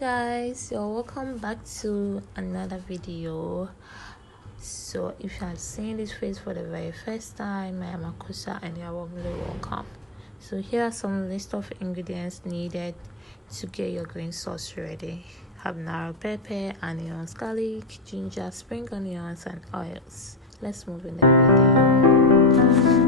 Guys, so welcome back to another video. So if you have seen this face for the very first time, I am Aquosuah and you are warmly welcome. So here are some list of ingredients needed to get your green sauce ready: habanero pepper, onions, garlic, ginger, spring onions and oils. Let's move in the video.